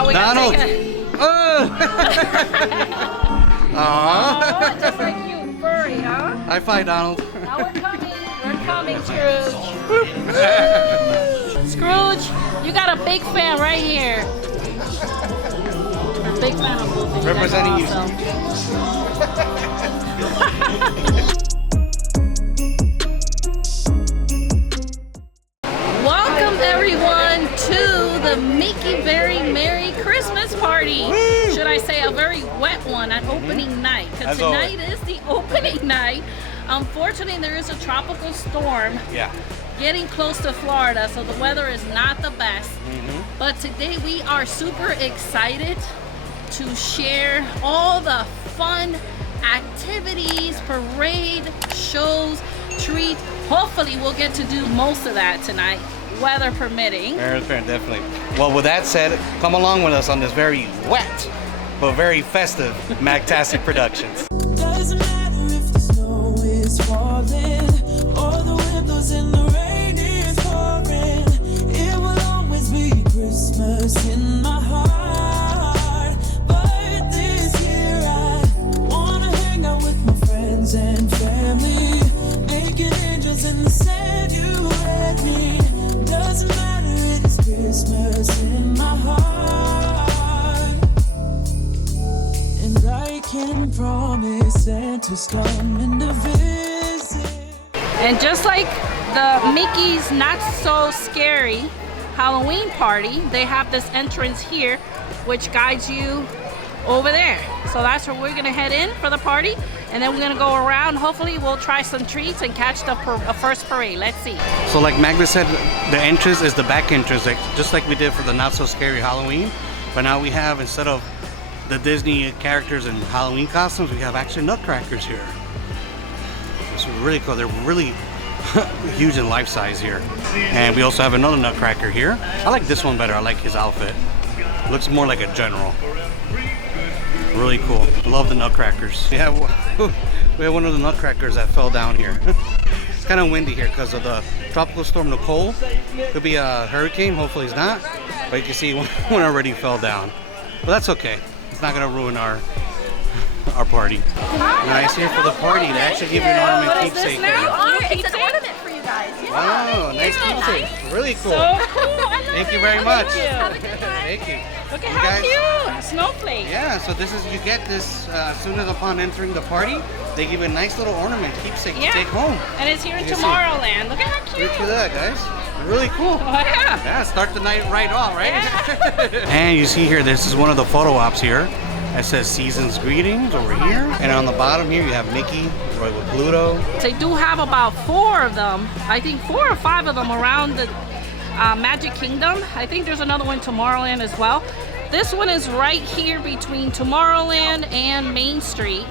Now we Donald. gotta take Aww. just like you, furry, huh? High five, Donald. Now we're coming. We're coming, Scrooge. Scrooge, you got a big fan right here. A big fan of Goofy. Representing you. Awesome. Welcome everyone to the Mickey Very Merry Christmas Party. Woo! Should I say a very wet one at opening night? Because tonight is the opening night. Unfortunately, there is a tropical storm getting close to Florida, so the weather is not the best. But today we are super excited to share all the fun activities, parade, shows, treats. Hopefully we'll get to do most of that tonight, weather permitting. Definitely. Well, with that said, come along with us on this very wet but very festive Magtastic Productions. Doesn't matter if the snow is falling or the wind blows and the rain is pouring. It will always be Christmas in my heart. But this year I wanna hang out with my friends and family, making angels in the sand, you and me. Doesn't matter, it is Christmas in my heart. And I can promise Santa's coming to visit. And just like the Mickey's Not So Scary Halloween party, they have this entrance here which guides you over there. So that's where we're gonna head in for the party, and then we're gonna go around. Hopefully we'll try some treats and catch the first parade. Let's see. So like Magda said, the entrance is the back entrance, just like we did for the Not So Scary Halloween. But now we have, instead of the Disney characters in Halloween costumes, we have actually nutcrackers here. It's really cool. They're really huge and life size here. And we also have another nutcracker here. I like this one better. I like his outfit. Looks more like a general. Really cool. Love the nutcrackers. We have one of the nutcrackers that fell down here. It's kind of windy here because of the tropical storm Nicole. Could be a hurricane. Hopefully it's not. But you can see one already fell down. But that's okay. It's not going to ruin our party. Nice here for the party. They actually give you an ornament keepsake. It's an ornament for you guys. Wow, nice keepsake. Really cool. So cool. Thank you very much. Have a good time. Thank you. Look at how cute. Snowflake. Yeah, so this is, you get this as soon as upon entering the party, they give you a nice little ornament keepsake to take home. And it's here in Tomorrowland. Look at how cute. Look at that, guys. Really cool. Oh, yeah. Yeah, start the night right off, right? Yeah. And you see here, this is one of the photo ops here. It says Season's Greetings over here. And on the bottom here, you have Mickey right with Pluto. They do have about 4 of them. I think 4 or 5 of them around the Magic Kingdom. I think there's another one Tomorrowland as well. This one is right here between Tomorrowland and Main Street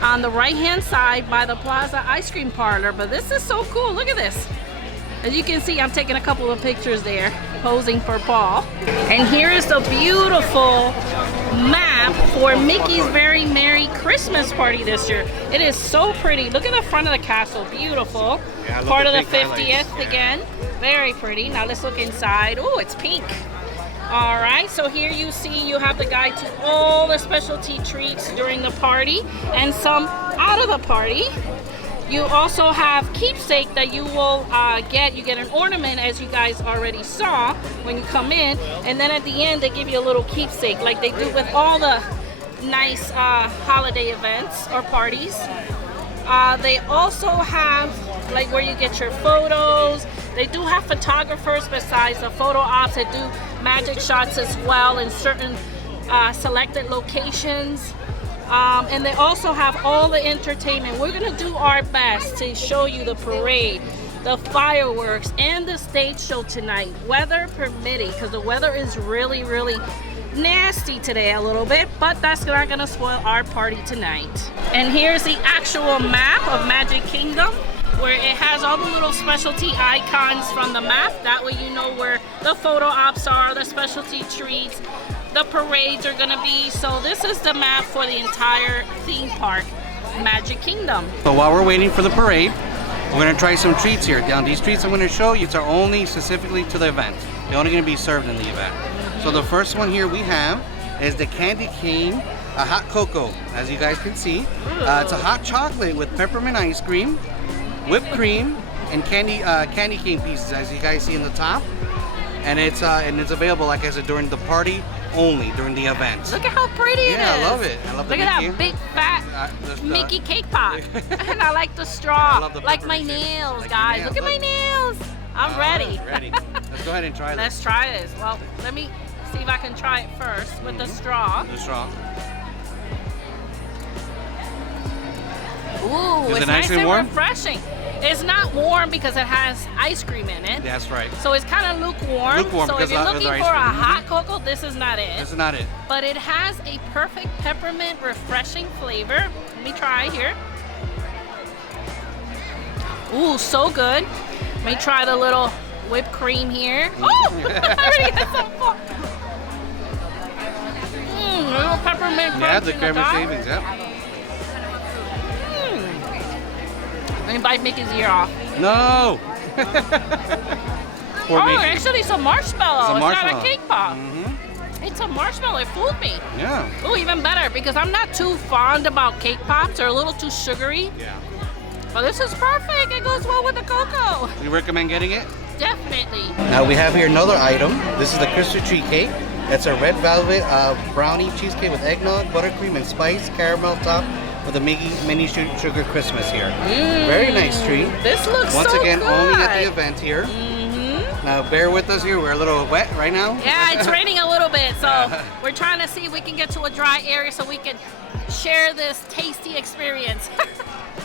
on the right hand side by the Plaza Ice Cream Parlor. But this is so cool. Look at this. As you can see, I'm taking a couple of pictures there, posing for Paul. And here is the beautiful map for Mickey's Very Merry Christmas Party this year. It is so pretty. Look at the front of the castle, beautiful. Yeah, part of the 50th again. Very pretty. Now let's look inside. Oh, it's pink. All right, so here you see you have the guide to all the specialty treats during the party and some out of the party. You also have keepsake that you will get. You get an ornament, as you guys already saw when you come in, and then at the end they give you a little keepsake like they do with all the nice holiday events or parties. They also have like where you get your photos. They do have photographers besides the photo ops that do magic shots as well in certain selected locations. And they also have all the entertainment. We're gonna do our best to show you the parade, the fireworks, and the stage show tonight, weather permitting, because the weather is really, really nasty today a little bit, but that's not gonna spoil our party tonight. And here's the actual map of Magic Kingdom, where it has all the little specialty icons from the map. That way you know where the photo ops are, the specialty treats, the parades are gonna be. So this is the map for the entire theme park, Magic Kingdom. So while we're waiting for the parade, we're gonna try some treats here. Now these treats I'm gonna show you are only specifically to the event. They're only gonna be served in the event. So the first one here we have is the candy cane, a hot cocoa, as you guys can see. It's a hot chocolate with peppermint ice cream, whipped cream, and candy cane pieces, as you guys see in the top. And it's available, like I said, during the party only, during the event. Look at how pretty it is. Yeah, I love it. I love the Look at that big fat Mickey cake pop. And I like the straw. I love the like my preparation. nails, Like guys. your Look at my nails. nails. I'm ready. Ready. Let's go ahead and try this. Let's try this. Well, let me see if I can try it first with the straw. The straw. Ooh, Is it's it nice nice and and warm? refreshing. It's not warm because it has ice cream in it. That's right. So it's kind of lukewarm. Lukewarm so because if you're of the looking ice for a cream. hot cocoa, this is not it. This is not it. But it has a perfect peppermint refreshing flavor. Let me try here. Ooh, so good. Let me try the little whipped cream here. Oh, I already got some fun. Little peppermint Yeah, crunch the in creamy top. shavings, yeah. Let me bite Mickey's ear off. No! Poor Oh, Mickey. actually it's a marshmallow. It's a It's not marshmallow. a cake pop. Mm-hmm. It's a marshmallow. It fooled me. Yeah. Oh, even better because I'm not too fond about cake pops. They're a little too sugary. Yeah. But this is perfect. It goes well with the cocoa. You recommend getting it? Definitely. Now we have here another item. This is the Christmas tree cake. It's a red velvet brownie cheesecake with eggnog, buttercream, and spice caramel top with a mini sugar Christmas here. Very nice treat. This looks Once so again, good. only at the event here. Now bear with us here. We're a little wet right now. Yeah, it's raining a little bit, so we're trying to see if we can get to a dry area so we can share this tasty experience.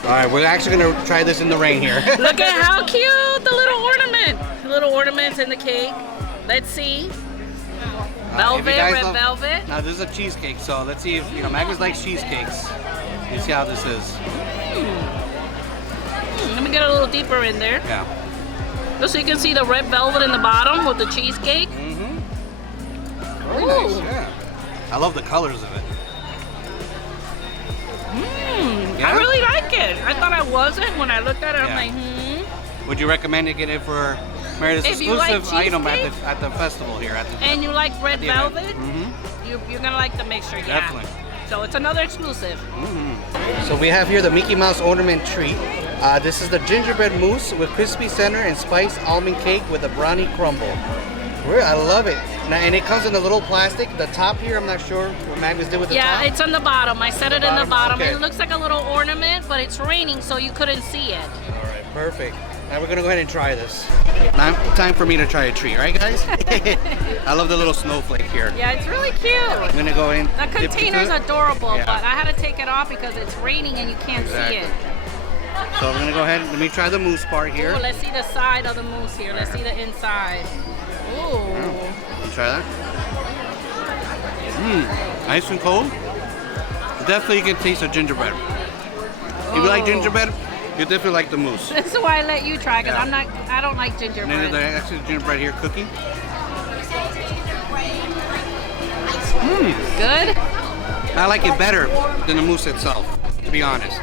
All right, we're actually gonna try this in the rain here. Look at how cute the little ornament. Little ornaments in the cake. Let's see. Velvet, red velvet. Now this is a cheesecake, so let's see if Magnus likes cheesecakes. Let's see how this is. Let me get a little deeper in there. Yeah. Just so you can see the red velvet in the bottom with the cheesecake. Very nice. Yeah. I love the colors of it. Yeah? I really like it. I thought I wasn't when I looked at it. I'm Yeah. like, Would you recommend to get it for Merriest If you like exclusive item cheesecake? at the festival here? And you like red the event. velvet? You're gonna like the mixture, yeah. Definitely. So it's another exclusive. So we have here the Mickey Mouse ornament treat. This is the gingerbread mousse with crispy center and spiced almond cake with a brownie crumble. I love it. Now, and it comes in a little plastic. The top here, I'm not sure what Magnus did with the top. Yeah, it's on the bottom. I set it in the bottom. Okay. It looks like a little ornament, but it's raining, so you couldn't see it. All right, perfect. Now we're gonna go ahead and try this. Now, time for me to try a treat, right, guys? I love the little snowflake here. Yeah, it's really cute. I'm gonna go in. The dip into container's it. adorable, Yeah. but I had to take it off because it's raining and you can't Exactly. see it. So we're gonna go ahead. Let me try the mousse part here. Ooh, let's see the side of the mousse here. Let's see the inside. Ooh. Try that. Nice and cold. Definitely you can taste the gingerbread. If you like gingerbread, you definitely like the mousse. This is why I let you try, because Yeah. I don't like And then gingerbread. there's actually gingerbread here cooking. Good? I like it better than the mousse itself, to be honest.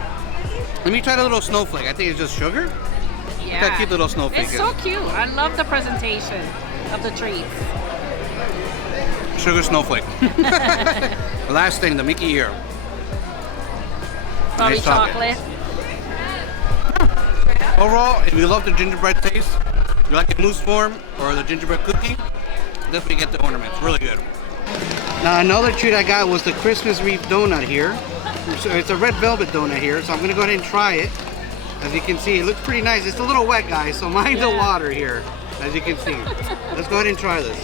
Let me try the little snowflake. I think it's just sugar. Look Yeah. how cute the little snowflake It's is. so cute. I love the presentation of the treats. Sugar snowflake. The last thing, the Mickey ear. Probably Nice chocolate. chocolate. Overall, if you love the gingerbread taste, you like the mousse form or the gingerbread cookie, definitely get the ornaments. Really good. Now another treat I got was the Christmas wreath donut here. So it's a red velvet donut here, so I'm gonna go ahead and try it. As you can see, it looks pretty nice. It's a little wet, guys, so mind the water here, as you can see. Let's go ahead and try this.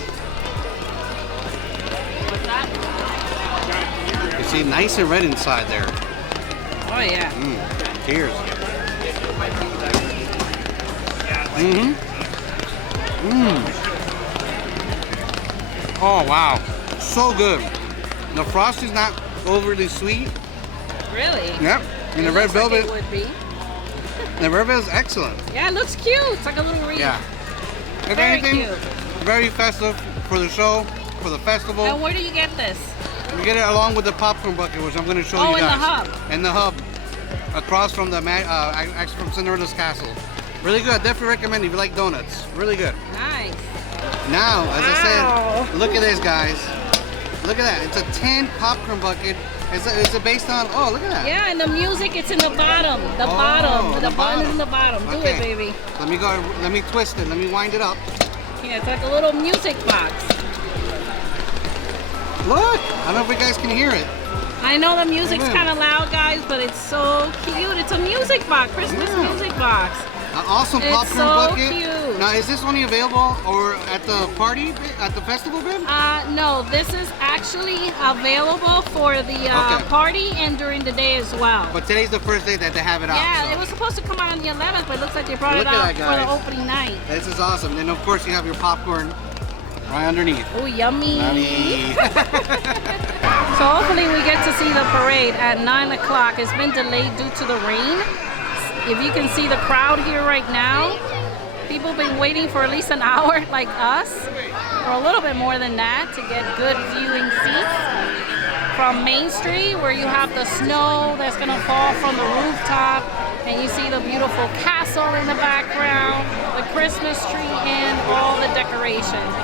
You see, nice and red inside there. Oh, yeah. Cheers. Oh wow, so good. The frosty's not overly sweet. Really? Yep. And the red Looks like velvet, it would be. the red velvet is excellent. Yeah, it looks cute. It's like a little wreath. Yeah. If Very anything, cute. very festive for the show, for the festival. And where do you get this? We get it along with the popcorn bucket, which I'm going to show you in the guys. hub. In the hub, across from the actually from Cinderella's castle. Really good. Definitely recommend if you like donuts. Really good. Nice. Now, as I Wow. said, look at this, guys. Look at that. It's a tin popcorn bucket. Is it based on? Oh, look at that. Yeah, and the music, it's in the bottom. The Oh, bottom. the The button bottom. is in the bottom. Do Okay. it, baby. Let me go. Let me twist it. Let me wind it up. Yeah, it's like a little music box. Look. I don't know if you guys can hear it. I know the music's Yeah. kind of loud, guys, but it's so cute. It's a music box, Christmas Yeah. music box. An awesome It's popcorn so bucket. cute. Now, is this only available or at the party, at the festival, babe? No, this is actually available for the Okay. party and during the day as well. But today's the first day that they have it out. Yeah, so. it was supposed to come out on the 11th, but it looks like they brought Look it at out that, for the guys. opening night. This is awesome. And of course, you have your popcorn right underneath. Oh, yummy. Yummy. So hopefully we get to see the parade at 9 o'clock. It's been delayed due to the rain. If you can see the crowd here right now, people have been waiting for at least an hour like us, or a little bit more than that, to get good viewing seats. From Main Street, where you have the snow that's gonna fall from the rooftop, and you see the beautiful castle in the background, the Christmas tree, and all the decorations.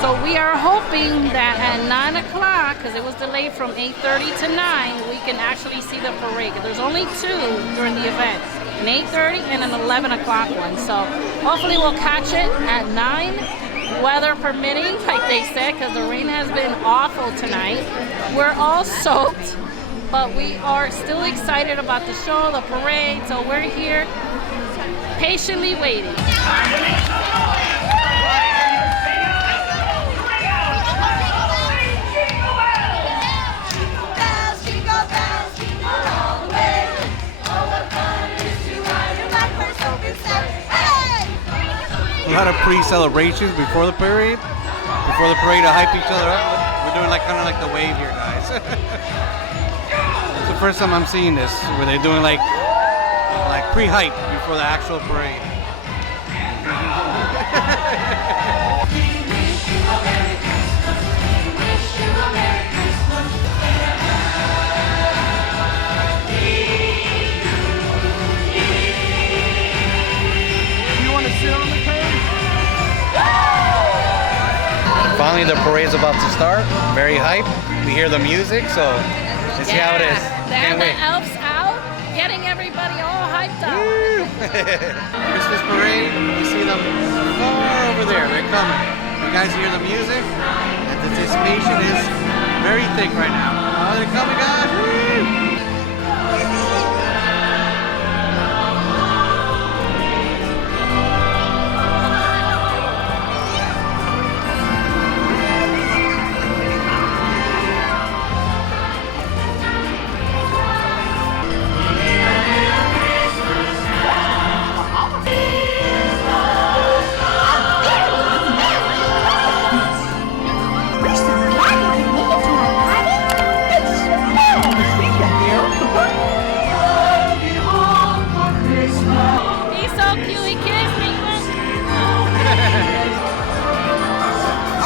So we are hoping that at 9 o'clock, because it was delayed from 8:30 to 9, we can actually see the parade. 'Cause there's only two during the event, an 8:30 and an 11 o'clock one. So hopefully we'll catch it at 9, weather permitting, like they said, because the rain has been awful tonight. We're all soaked, but we are still excited about the show, the parade, so we're here patiently waiting. A lot of pre-celebrations before the parade. Before the parade to hype each other up. We're doing like kind of like the wave here, guys. It's the first time I'm seeing this, where they're doing like pre-hype before the actual parade. Finally, the parade's about to start. Very hype. We hear the music, so let's see how it is. They have Can't the wait. elves out, getting everybody all hyped up. Christmas parade. You see them far over there. They're coming. You guys hear the music? And the anticipation is very thick right now. Oh, they're coming, guys. Woo! He's so cute, he kissed me.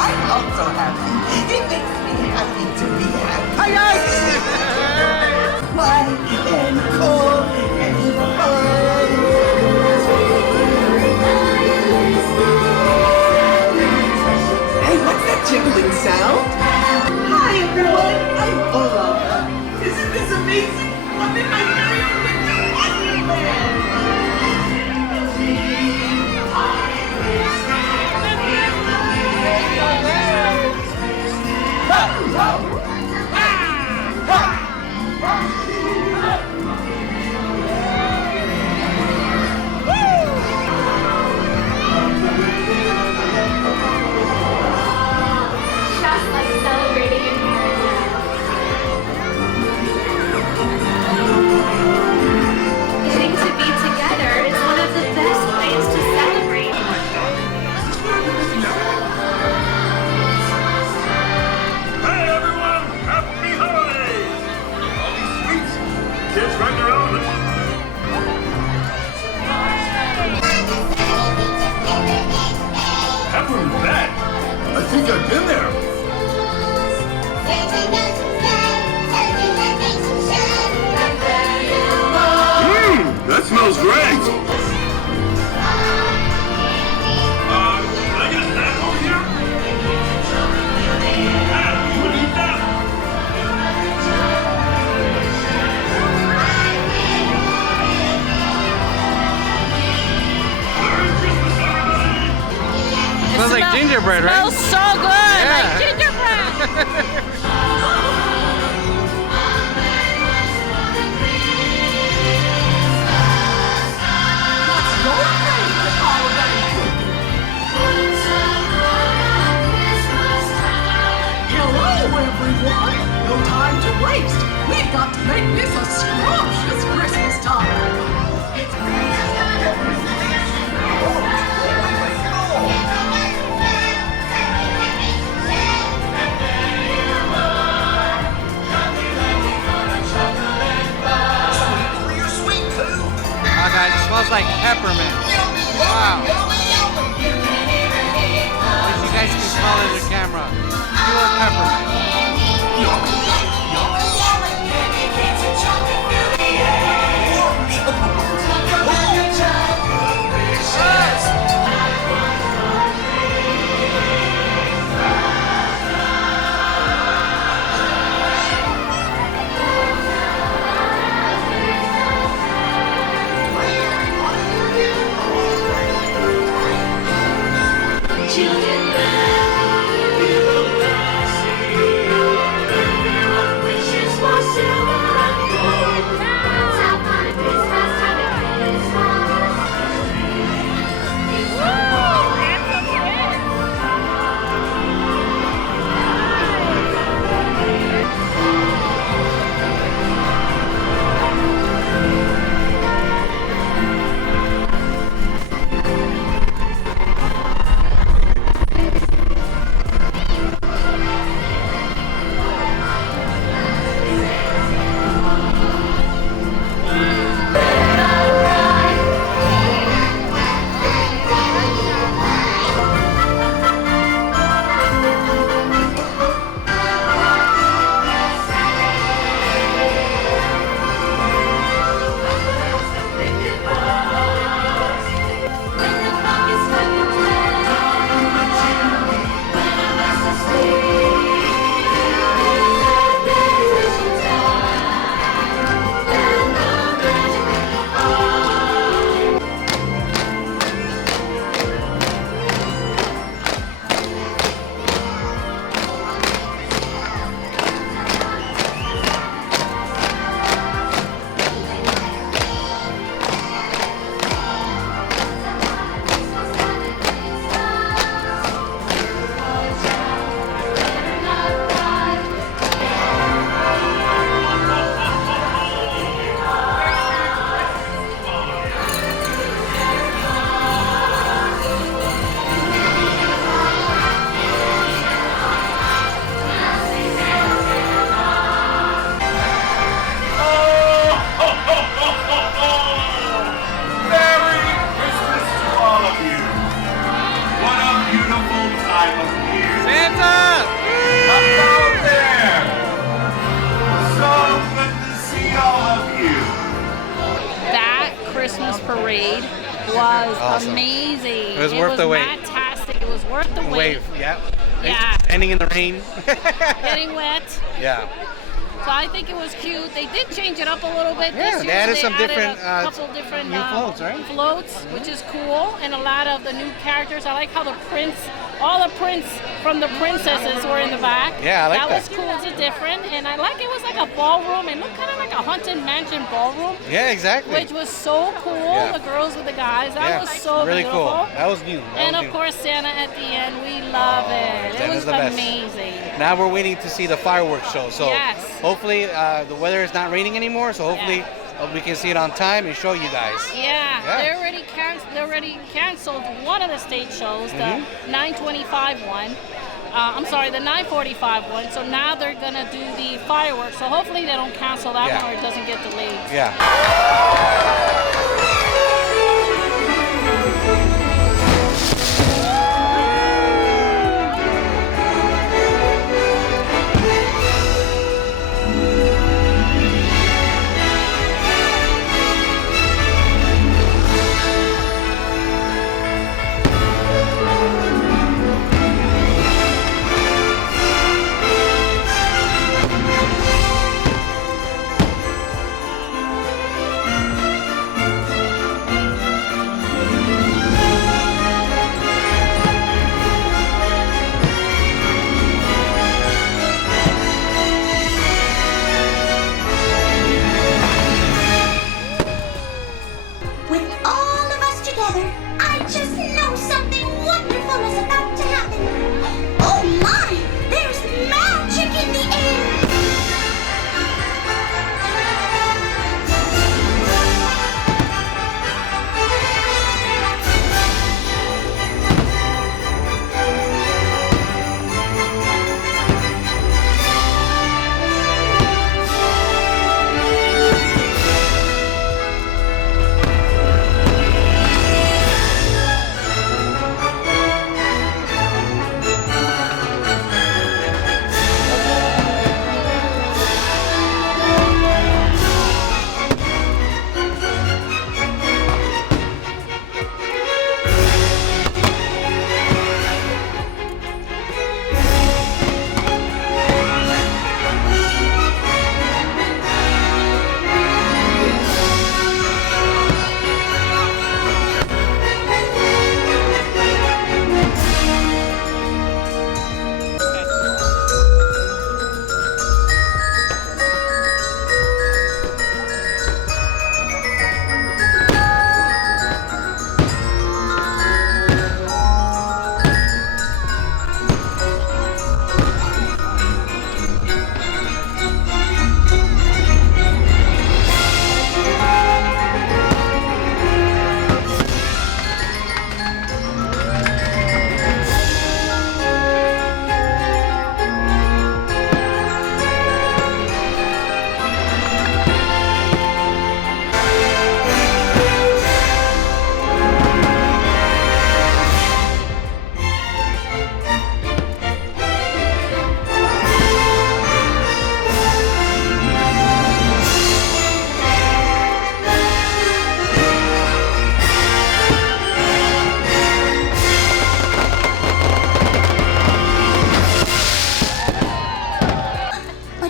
I'm also happy. It makes me happy to be happy. White and cold and fun. Hey, what's that jiggling sound? Hi, everyone. I'm Olaf. Isn't this amazing? I'm in my very own winter wonderland. Just like celebrating in Getting to be together is one of the best ways to celebrate. Hey everyone! Happy holidays! All these sweets, kids running around with Pepper that! I think I've been there. That smells great! Can I get a snack over here? gingerbread, right? Smells so good, Yeah. like gingerbread. Hello, everyone! No time to waste. We've got to make this a scrumptious Christmas time. Oh, guys, it smells like peppermint. Wow. At least you guys can smell it in the camera. Pure peppermint. Merry Christmas to all of you. What a beautiful time of year. Santa! Hello there. So good to see all of you. That Christmas parade was Awesome. amazing. It was worth the wait. Fantastic. It was worth the wait. Wave, yeah. Yeah. Ending in the rain. Getting wet. Yeah. So I think it was cute. They did change it up a little bit Yeah, this they year. added some different, a couple different new floats, right? Floats, which is cool, and a lot of the new characters. I like how the prince, all the prince from the princesses were in the back. Yeah, I like that. That was cool. It's different, and I like it was like a ballroom. It looked kind of like a haunted mansion ballroom, Yeah, exactly. which was so cool. Yeah. The girls with the guys. That yeah. was so really beautiful. cool. That was new. That And was of new. course, Santa at the end. We love it. It Santa's was the best. amazing. Now we're waiting to see the fireworks show. So Yes. hopefully the weather is not raining anymore. So hopefully we can see it on time and show you guys. Yeah, Yeah. they already canceled one of the stage shows, the 9:25 one. I'm sorry, the 9:45 one. So now they're gonna do the fireworks. So hopefully they don't cancel that Yeah. one or it doesn't get delayed. Yeah.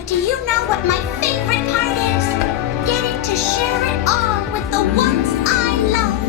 But do you know what my favorite part is? Getting to share it all with the ones I love.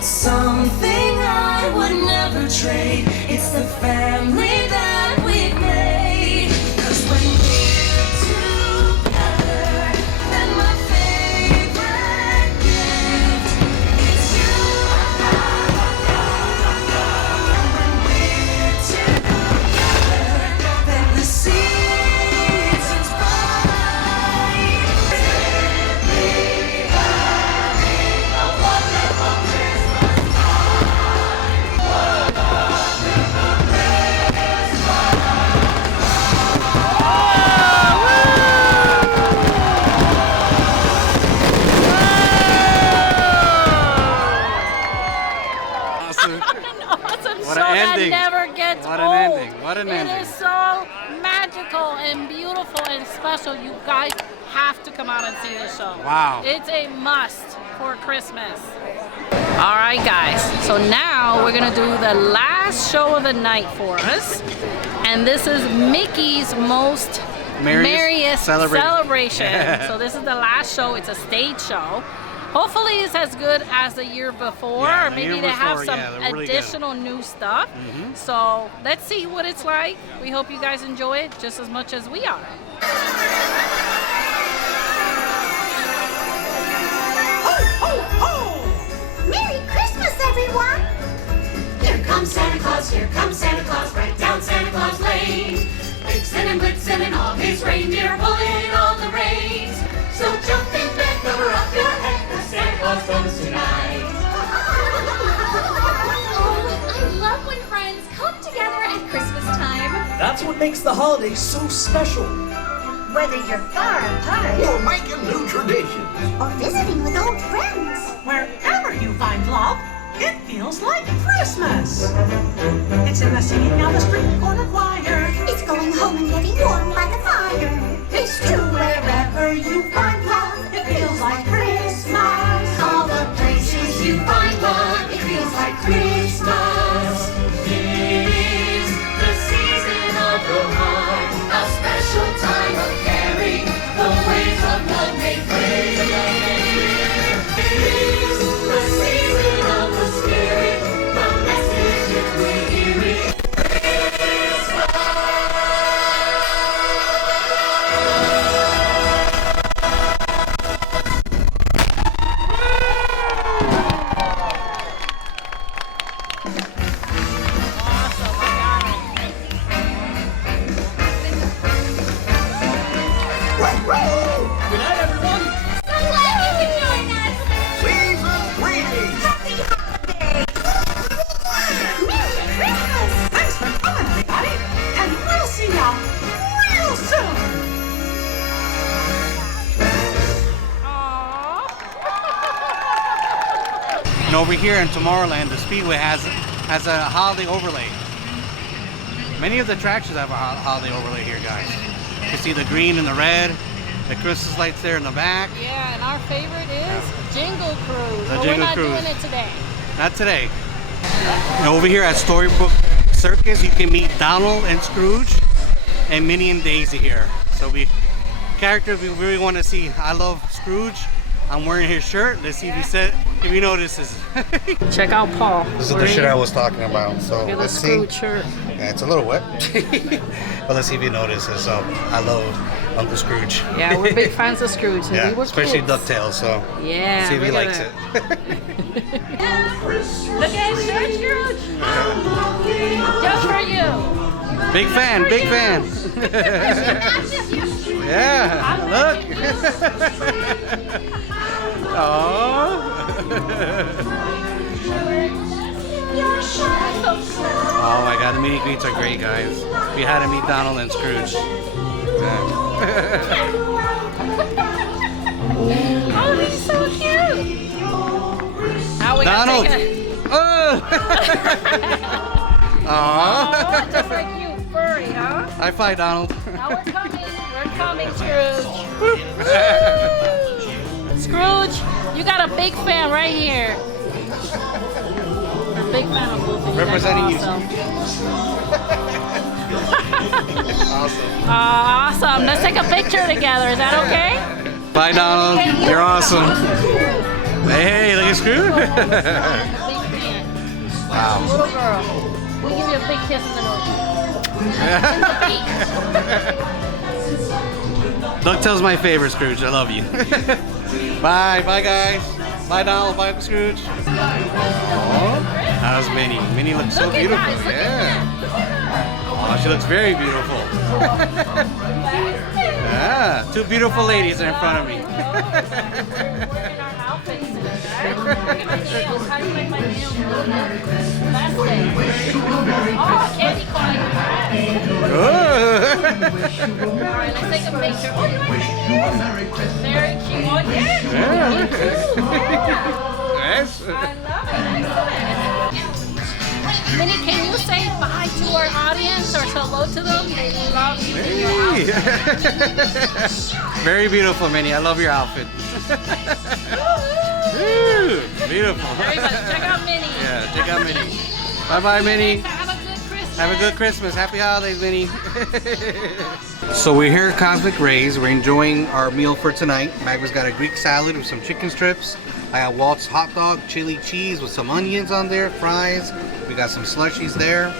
Something I would never trade. It's the family that we've made. 'Cause when we're together, then my favorite gift is you. When we're together, then the seasons bright. Simply having a wonderful Christmas. Awesome. An awesome What show an that ending. never gets What old. an ending. What an It ending. is so magical and beautiful and special. You guys have to come out and see this show. Wow. It's a must for Christmas. All right, guys. So now we're gonna do the last show of the night for us, and this is Mickey's most Merriest celebration. Yeah. So this is the last show. It's a stage show. Hopefully it's as good as the year before, Yeah, or the maybe year they have before, some yeah, they're really good. additional new stuff. So let's see what it's like. We hope you guys enjoy it just as much as we are. Merry Christmas, everyone! Here comes Santa Claus, here comes Santa Claus, right down Santa Claus Lane. Vixen and Blitzen and all his reindeer pulling all the reins. So jump in bed, cover up your head, 'cause Santa Claus comes tonight. Oh, I love when friends come together at Christmas time. That's what makes the holidays so special. Whether you're far apart We're making new traditions. or visiting with old friends, Wherever you find love, It feels like Christmas. It's in the singing of the street corner choir. It's going home and getting warm by the fire. It's true wherever you find love. It feels like Christmas. All the places you find love, it feels like Christmas. It is the season of the heart, a special time of caring, the ways of love make clear. It is the season of the spirit, the message if we hear it. Good night, everyone. So glad you could join us. Season greetings. Happy holidays! Merry Christmas! Thanks for coming, everybody. And we'll see ya real soon. And over here in Tomorrowland, the Speedway has a holiday overlay. Many of the attractions have a holiday overlay here, guys. You can see the green and the red, the Christmas lights there in the back. Yeah, and our favorite is Jingle Cruise. The But Jingle we're not Cruise. doing it today. Not today. And over here at Storybook Circus, you can meet Donald and Scrooge and Minnie and Daisy here. So characters we really want to see. I love Scrooge. I'm wearing his shirt. Let's see if he notices. Check out Paul. This is the shit I was talking about. So Get a let's see. Scrooge shirt. Yeah, it's a little wet, but let's see if he notices. I love Uncle Scrooge. Yeah, we're big fans of Scrooge. And Yeah, we were especially kids. DuckTales. So Yeah. see if he look at likes that. it. Look at Scrooge. Just for you. Big fan, big fan. Yeah, look. Oh my god, the mini greets are great, guys. We had to meet Donald and Scrooge. Yeah. Oh, he's so cute. Now we Donald. gotta take Aw. just like you, furry, huh? High five, Donald. Now we're coming, Scrooge. Scrooge, you got a big fan right here. A big fan of both of you. Representing you. Awesome. Awesome. Let's take a picture together. Is that okay? Bye, Donald. You're awesome. Hey, look at Scrooge. Big fan. Wow. Little girl. We'll give you a big kiss in the nose. DuckTales my favorite, Scrooge. I love you. Bye, bye, guys. Bye, Donald. Bye, Scrooge. Oh, that was Minnie. Minnie looks so Look at beautiful. guys, look at Yeah. Oh, she looks very beautiful. Yeah, two beautiful ladies are in front of me. We're in our outfits today, right? Look at my nails. How do you like my nails? Last day. Oh, candy corn. Alright, let's take a picture. Oh, you like my nails? Very cute. Oh, yeah. Yes. I love it. Excellent. Minnie, can you say bye to our audience or hello to them? They love you in your outfit. Very beautiful, Minnie. I love your outfit. Woo, beautiful. Everybody, check out Minnie. Yeah, check out Minnie. Bye bye, Minnie. Have a good Christmas. Have a good Christmas. Happy holidays, Minnie. So we're here at Cosmic Rays. We're enjoying our meal for tonight. Magda's got a Greek salad with some chicken strips. I got Walt's hot dog, chili cheese with some onions on there, fries. We got some slushies there.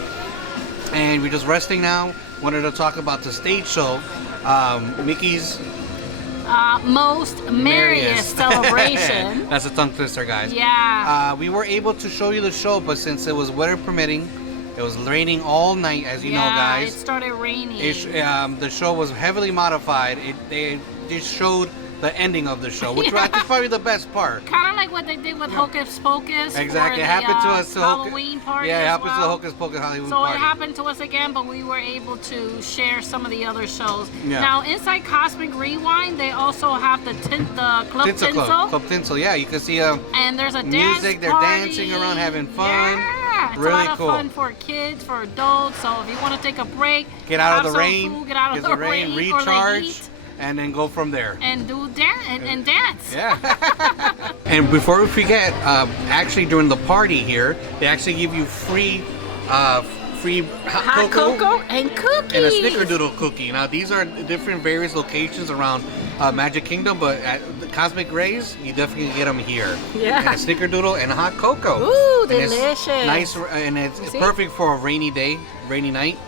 And we're just resting now. Wanted to talk about the stage show. Mickey's Most Merriest Celebration. That's a tongue twister, guys. Yeah. We were able to show you the show, but since it was weather permitting, it was raining all night, as you know, Yeah, guys. it started raining. The show was heavily modified. They just showed the ending of the show, which I think is probably the best part. Kind of like what they did with Hocus Pocus. Exactly. For It happened to the, us. Halloween party. Yeah, it as happened to the well. Hocus Pocus Halloween So party. it happened to us again, but we were able to share some of the other shows. Yeah. Now inside Cosmic Rewind, they also have the Club Tinsel. Club Tinsel. Yeah, you can see And there's a music. dance They're party. dancing around, having fun. Yeah, it's Really a lot of cool. fun for kids, for adults. So if you want to take a break, Get out have of the some rain. food, get out of Get the rain, or the recharge, heat, and then go from there. and do and dance. Yeah. And before we forget, actually during the party here, they actually give you free Hot cocoa and cookies. and a snickerdoodle cookie. Now these are different various locations around Magic Kingdom, but at the Cosmic Rays, you definitely get them here. Yeah. And a snickerdoodle and a hot cocoa. Ooh, And it's delicious. nice, and it's See? perfect for a rainy day, rainy night.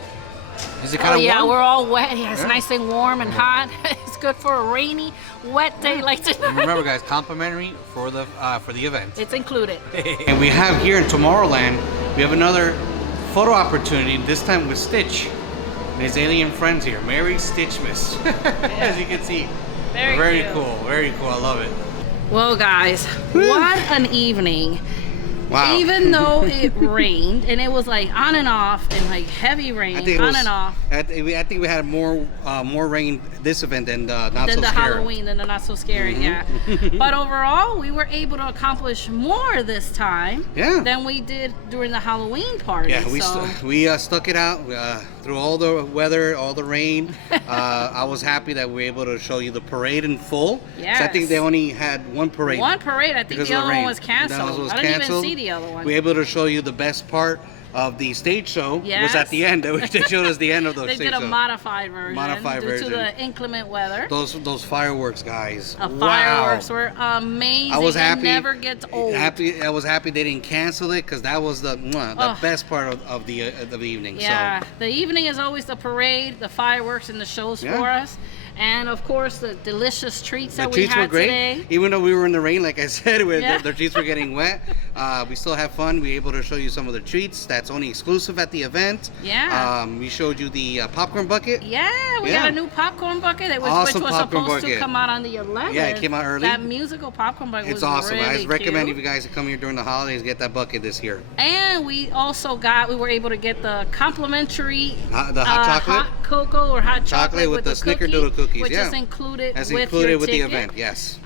Is it Oh kind of yeah, warm? we're all wet. Yeah, it's Yeah. nice and warm and hot. It's good for a rainy, wet day like And tonight. remember, guys, complimentary for the event. It's included. And we have here in Tomorrowland, we have another photo opportunity, this time with Stitch and his alien friends here. Merry Stitchmas, as you can see. Very cute. Cool, very cool. I love it. Well, guys, what an evening. Wow. Even though it rained and it was like on and off and like heavy rain and off. I think we had more rain this event than Not Than So the Scary. Halloween, than the Not So Scary, yeah. But overall, we were able to accomplish more this time than we did during the Halloween party. Yeah, we so. stuck it out through all the weather, all the rain. I was happy that we were able to show you the parade in full. Yes. So I think they only had one parade. One parade. I think because the of other rain. one was canceled. That was I didn't even canceled. see the other one. We were able to show you the best part of the stage show. Was Yes. at the end. They showed us the end of the They stage did a show. modified version due version. to the inclement weather. Those fireworks, guys. Fireworks were amazing. I was happy. It never gets old. I was happy they didn't cancel it because that was the best part of the evening. Yeah, So. the evening is always the parade, the fireworks, and the shows for us. And of course, the delicious treats that we had today. Even though we were in the rain, like I said, Yeah. the treats were getting wet. We still have fun. We were able to show you some of the treats that's only exclusive at the event. Yeah. We showed you the popcorn bucket. Yeah, we got a new popcorn bucket which Awesome was popcorn supposed to bucket. come out on the 11th. Yeah, it came out early. That musical popcorn bucket It's was awesome. really I recommend cute. if you guys come here during the holidays, get that bucket this year. And we also we were able to get the complimentary The hot chocolate? hot cocoa or hot chocolate with the cookie, snickerdoodle cookies, which yeah. is included That's with included your with ticket. the event, yes.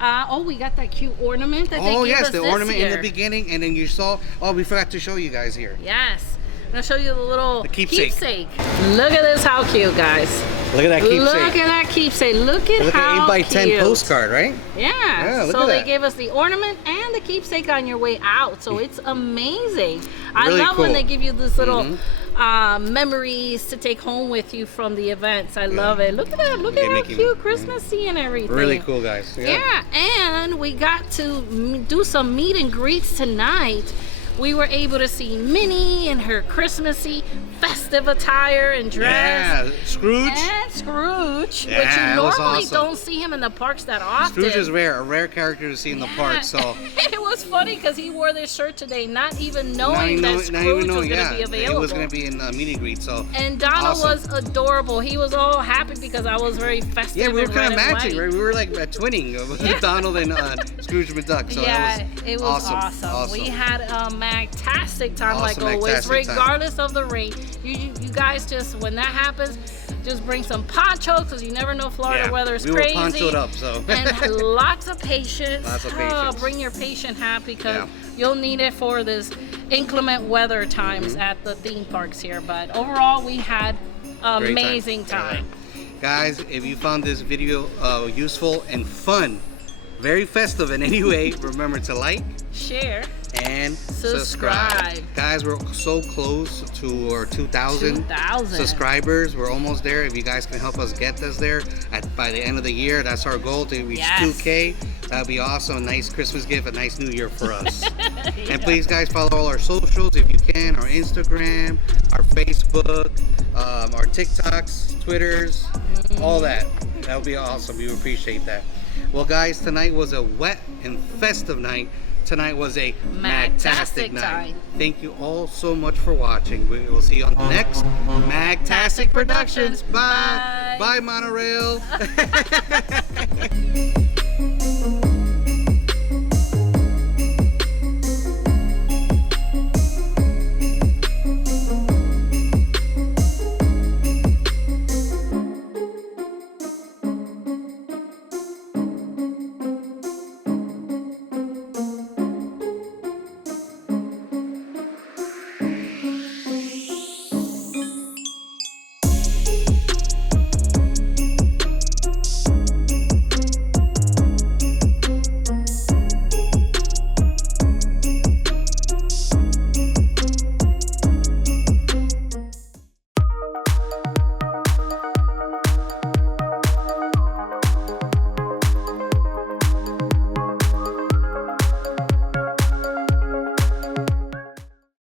We got that cute ornament that they Oh gave yes, us the this ornament in year. the beginning, and then you saw. Oh, we forgot to show you guys here. Yes. I'm gonna show you the little keepsake. Look at this, how cute, guys. Look at that keepsake. Look at that keepsake. Look at how 8x10 cute. postcard, right? Yeah. look So at they that. gave us the ornament and the keepsake on your way out. So it's amazing. I Really love when cool. they give you this little memories to take home with you from the events. I love it. Look at that. Look at how Mickey cute Mouse. Christmassy and everything. Really cool, guys. Yeah, and we got to do some meet and greets tonight. We were able to see Minnie in her Christmassy festive attire and dress. Yeah, Scrooge. And Scrooge, Yeah, which you it was normally awesome. don't see him in the parks that often. Scrooge is a rare character to see in the park. So It was funny because he wore this shirt today, not even knowing that Scrooge was going to be available. It was going to be in meet and greet. So And Donald awesome. was adorable. He was all happy because I was very festive. Yeah, we were and kind of red and matching, white. right? We were like twinning with Donald and Scrooge McDuck. So it was awesome. We had a magtastic time, like Awesome always, magtastic time. regardless of the rain. You guys just, when that happens, just bring some ponchos because you never know Florida weather is we crazy. were ponchoed up, so. And lots of patience. Lots of patience. Bring your patient hat because you'll need it for this inclement weather times at the theme parks here. But overall, we had amazing time. Guys, if you found this video useful and fun, very festive in any way, remember to like, share, and subscribe. Guys, we're so close to our 2,000 subscribers. We're almost there. If you guys can help us get us there by the end of the year, that's our goal, to reach 2K. That'd be awesome. A nice Christmas gift, a nice New Year for us. And please, guys, follow all our socials if you can. Our Instagram, our Facebook, our TikToks, Twitters, all that. That would be awesome. We would appreciate that. Well, guys, tonight was a wet and festive night. Tonight was a Magtastic night. Thank you all so much for watching. We will see you on the next Magtastic Productions. Bye. Bye, monorail.